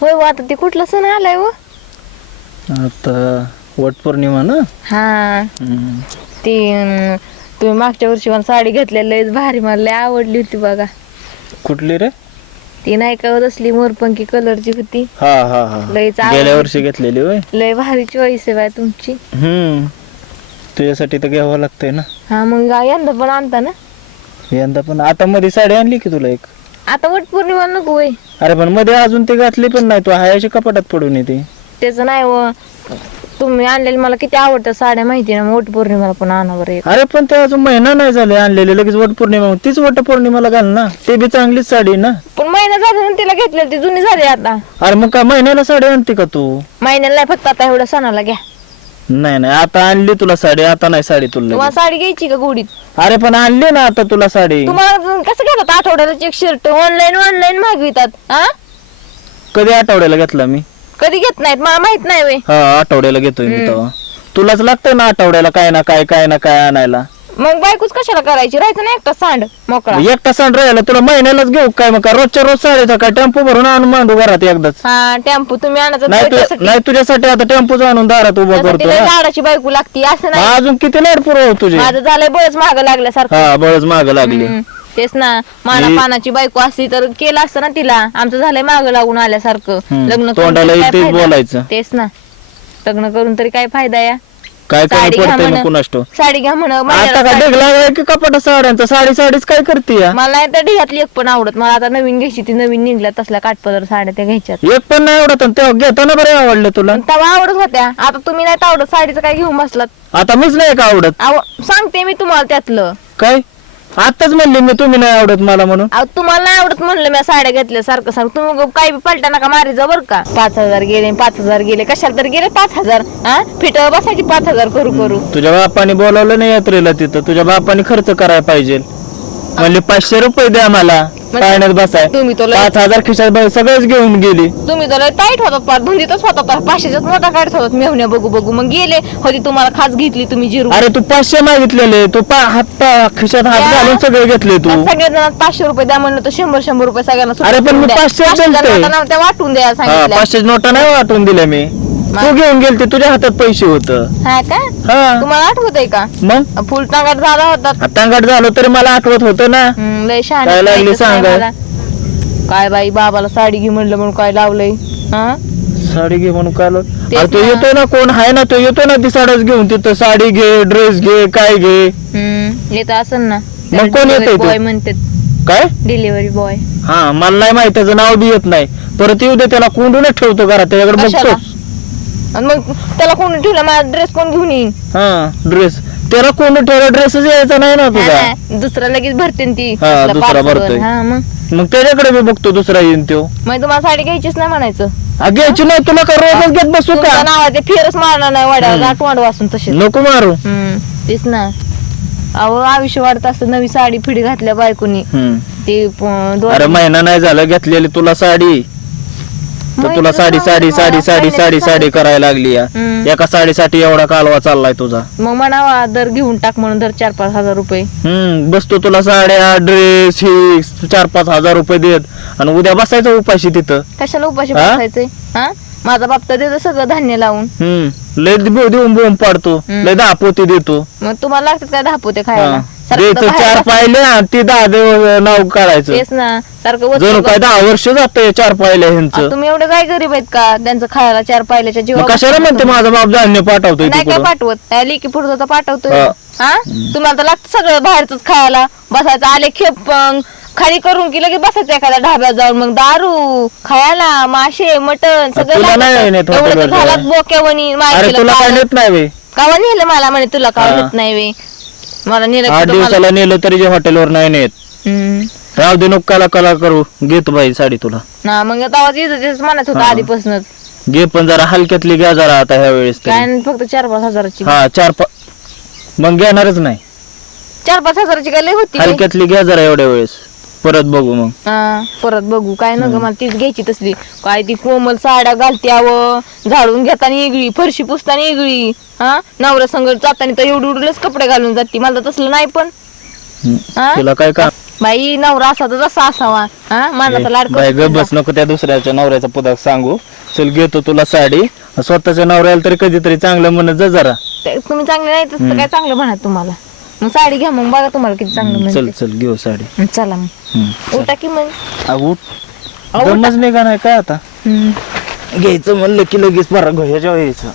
होय व आता ते कुठला सण आलाय व आता वटपौर्णिमा ना. हा ती तुम्ही मागच्या वर्षी मला साडी घेतलेली लयच भारी मला लय आवडली होती बघा. कुठली रे? ती नाही का तसली मोरपंखी कलरची होती. हा हा हा लयच गेल्या वर्षी घेतलेली होय. लय भारी चॉईस आहे बाय तुमची. तुझ्यासाठी तर घ्यावं लागतंय ना. हा मग यंदा पण आणता ना. यंदा पण आता मध्ये साडी आणली की तुला एक. आता वटपौर्णिमा नको होय. अरे पण मध्ये अजून ते घातली पण नाही, तू हायाच्या कपाटात पडून येते. त्याचं नाही व तुम्ही आणलेली मला किती आवडतं साड्या माहिती ना. वटपौर्णिमाला पण आणा बरं एक. अरे पण ते अजून महिना नाही झाले आणलेले, लगेच वटपौर्णिमा तीच वटपौर्णिमाला घाल ना, ते बी चांगलीच साडी ना. पण महिना झाला तिला घेतलेली ती जुनी झाली आता. अरे मग काय महिन्याला साडी आणते का तू? महिन्याला नाही फक्त आता एवढ्या सणाला घ्या. नाही नाही आता आणली तुला साडी, आता नाही साडी तुला तुम्हाला लगेच. साडी घ्यायची का गोडीत? अरे पण आणली ना आता तुला साडी. तुम्हाला कसं घेतात आठवड्याला एक शर्ट ऑनलाईन मागवितात हा? कधी आठवड्याला घेतला मी? कधी घेत नाहीत मला माहित नाही वे. हा आठवड्याला घेतोय मी तेव्हा. तुलाच लागतंय ना आठवड्याला काय ना काय आणायला. मग बायकोच कशाला करायची, राहायचं ना एकटा सांड मोकळा. एकटा सांड राहिला तुला महिन्यालाच घेऊ काय मग का रोजच्या रोज साडीचा काय टेम्पो भरून आणून मांडू घरात एकदाच. हा टेम्पो तुम्ही आणायचा नाही तुझ्यासाठी आता टेम्पोच आणून दारात उभा करतो ना. लाडाची बायको लागती असं नाही. अजून किती लाड पुरव तुझे. माझं झालंय बळच माग लागल्यासारखं. हा बळच माग लागली. तेच ना माना पानाची बायको असली तर केलं असतं ना तिला. आमचं झालंय माग लागून आल्यासारखं. लग्न करून तोंडाला तरी काय तेच फायदा? बोलायचं. तेच ना लग्न करून तरी काय फायदा या. काय काय साडी घ्या पडतंय म्हण, कुणास ठाऊक. साडी घ्या म्हण. आता काय ढगला की कपाटा साड्यांचा साडीच काय करते या. मला नाही त्या ढिगातली एक पण आवडत. मला आता नवीन घ्यायची ती नवीन निघल्या तसल्या काठपदर साड्या त्या घ्यायच्यात. एक पण नाही आवडत आणि तेव्हा घेताना बरं आवडलं तुला. पण तेव्हा आवडत होत्या आता तुम्ही नाही आवडत. साडीचं काय घेऊन बसलात. आता मीच नाही का आवडत. सांगते मी तुम्हाला त्यातलं काय आताच म्हणले मी तुम्ही नाही आवडत मला म्हणून. तुम्हाला नाही आवडत म्हणलं मी साड्या घेतल्या सारखं सांग. तुम्ही काही बी पलटा नका मारी जा बर का. 5,000 गेले 5,000 गेले कशाला तर गेले 5,000. हा फिट बसायची 5,000 करू. तुझ्या बापाने बोलावलं नाही यात्रेला तिथं. तुझ्या बापाने खर्च करायला पाहिजे. म्हणले 500 रुपये द्या मला पाण्यात बसाय. तुम्ही तो 5,000 खिशात सगळेच घेऊन गेली. तुम्ही तर टाईट होतात पार धुंदीतच होता. 500च नोटा काढत होतात मेहण्या बघू मग गेले होती. तुम्हाला खास घेतली तुम्ही जिरू. अरे तू 500 मागितलेले तू खिशात हात घालून सगळे घेतले तू. सगळ्या जणांना 500 रुपये द्या म्हणलं तर 100 रुपये सगळ्यांना. अरे पण मी 500 दिलते. त्या वाटून द्या सांगितलं. 500 नोटा नाही वाटून दिल्या मी. तू घेऊन गेलते तुझ्या हातात पैसे होत. हा का हा तुम्हाला आठवत आहे का? मग फुल टांगाट झाला होता. टांगाट झालो तरी मला आठवत होतं ना. लय शहाणे काय लागली ऐकत नाही सांगा. मला. काय बाई बाबाला साडी घे म्हणलं म्हणून काय लावलंय हा? साडी घे म्हणून काय तेच अरे तो ना. येतोय ना कोण आहे ना तो येतोय ना ती साडीच घेऊन तिथं साडी घे ड्रेस घे काय घे. येत असेल ना. मग कोण येतंय बॉय तो? म्हणतात काय डिलिव्हरी बॉय. हा मला नाही माहित त्याचं नाव बी येत नाही. परत येऊ दे त्याला कोंडूनच ठेवतो घरात त्याच्याकडे कशाला? बघतो. आणि मग त्याला कोण ठेवला माझा ड्रेस कोण घेऊन येईन. हा ड्रेस त्याला कोंडून ठेवला ड्रेसच यायचा नाही ना तुझा. हा, दुसरा लगेच भरते ना ती. हा, आपला दुसरा पाचवर. भरतोय. हा मग मग त्याच्याकडे मी बघतो दुसरा येईन तो. मग तुम्हाला साडी घ्यायचीच नाही म्हणायचं. घ्यायची नाही तुला का रोजच घेत बसू तुमच्या का. नावात ते फेरच मारणार नाही वाड्याला गाठ वासून तसे. नको मारू. तेच ना. अहो आयुष्य वाढत असतं नवी साडी फिडी घातल्या बायकोनी. ते अरे महिना नाही झालं घेतलेली तुला साडी तर तुला साडी साडी साडी साडी साडी साडी करायला लागली या. एका साडीसाठी एवढा कालवा चाललाय तुझा. मग म्हणावा दर घेऊन टाक म्हणून दर 4-5 हजार रुपये. बसतो तुला साड्या ड्रेस ही 4-5 हजार रुपये देत आणि उद्या बसायचं उपाशी तिथं. कशाला उपाशी बसायचंय हा? माझा बाप तर देतो सगळं धान्य लावून. लय देऊन बोंब पाडतो लय 10 पोती देतो. मग तुम्हाला लागतात काय 10 पोते खायला? द्यायचं 4 पाहिले ती 10 नाव काढायचं. तेच ना सारखं जणू काय 10 वर्ष जातंय 4 पाहिल्या ह्यांचं. तुम्ही एवढे काय गरीब आहेत का त्यांचं खायला 4 पाहिल्याच्या मग जीवा. कशाला म्हणते माझा बाप धान्य पाठवतोय नाही काय तिकडं. पाठवत त्या लेकी पुढचं तर पाठवतोय. हा तुम्हाला तर लागतं सगळं बाहेरच खायला. बसायचं आले खेपंग खाली करून की लगेच बसायचं एखाद्या ढाब्यात जाऊन. मग दारू खायला मासे मटण तुला नाही नेत सगळं एवढं तर हॉटेलवर झालं बोक्यावणी. अरे तुला काय नेत नाही वे. कावा नेलं मला म्हणे तुला कावा नेत नाही वे. मला नेलं 8 दिवसाला नेलं तरी जे हॉटेलवर नाही नेत. राव दे नको कला करू घेतो बाई साडी तुला. ना मग आवाज येत म्हणत होता आधीपासूनच. घे पण जरा हलक्यातली घ्या जरा आता ह्या वेळेस तरी. काय नाही, फक्त 4-5 हजाराची. हा 4-5 मग घेणारच नाही. 4-5 हजाराची काय लय होती. हलक्यातली घ्या जरा एवढ्या वेळेस परत बघू मग. परत बघू काय न ग मला तीच घ्यायची तसली. काय ती कोमल साड्या घालत्यावं झाडून घेताना इगळी फरशी पुसताना इगळी. हा नवऱ्या संग जाताना तर एवढी कपडे घालून जाते. मला तर तसलं नाही पण. तुला काय काम बाई नवरा असा तर जसा असावा, हा मानाचा लाड बाय करून ग बस, नको त्या दुसऱ्याच्या नवऱ्याचा पदार्थ सांगू. चल घेतो तुला साडी. स्वतःच्या नवऱ्याला तरी कधीतरी चांगलं म्हणत जा जरा. तुम्ही चांगले नाही तर काय चांगलं म्हणा तुम्हाला. मग साडी घ्या मग, बघा तुम्हाला किती चांगलं चल म्हणते. चल घेऊ साडी. चला मग हम्म. उठा की मग. उठ दमच नाही का नाही काय आता. हम्म. घ्यायचं म्हणलं की लगेच बरं ह्याच्यावर यायचं.